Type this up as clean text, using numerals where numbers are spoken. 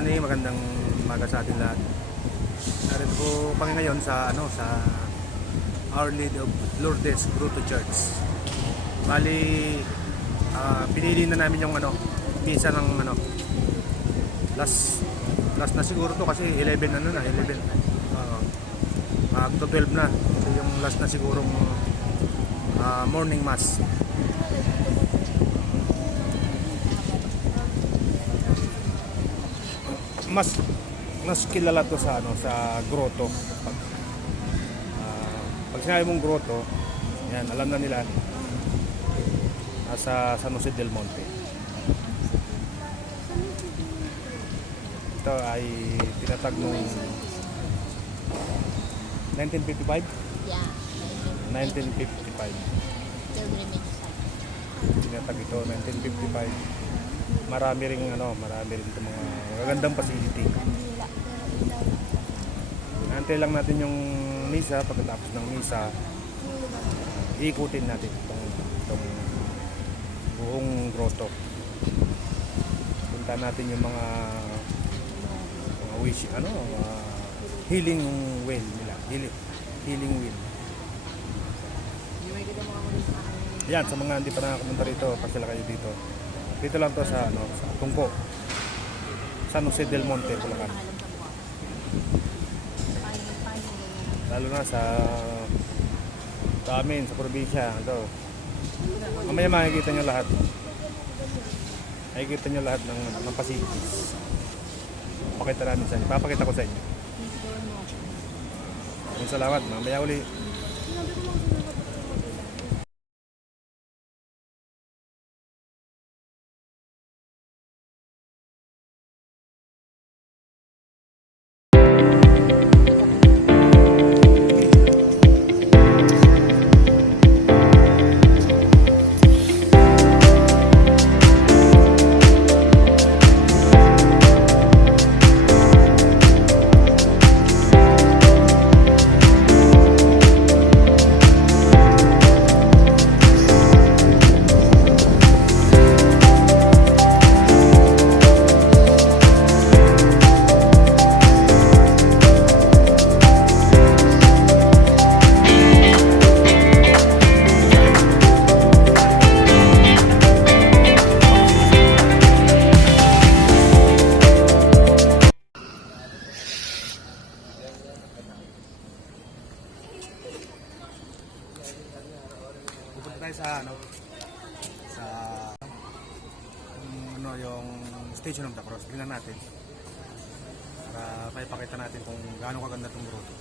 morning, magandang umaga sa atin lahat. Narito po kami ngayon sa Our Lady of Lourdes Grotto Church. Bali, pinili na namin yung misa ng last na siguro to kasi 11 11. Magto 12 na. Ito yung last na sigurong morning mass. Mas kilala to sa grotto. Pag sinabi mong grotto, yan, alam na nila nasa San Jose del Monte. Ito ay tinatag nung 1955. Yeah. 1955. Pilgrimage site. Tinatag ito 1955. Marami ring itong mga magagandang facility. Antay lang natin yung misa. Pagkatapos ng misa, iikutin natin itong buong grotto. Punta natin yung mga wish, healing well nila. Healing well. Yan, sa mga hindi pa nakakapunta rito, pasila kayo dito. Dito lang to sa Tungko, San Jose del Monte, Bulacan. Lalo na sa amin, sa probinsya. Ito. Mamaya makikita nyo lahat. Makikita nyo lahat ng facilities. Pakita namin sa inyo. Papakita ko sa inyo. Salamat. Mamaya uli. Pupunta tayo sa yung Station of the Cross. Tingnan natin para maipakita natin kung gaano kaganda itong grotto.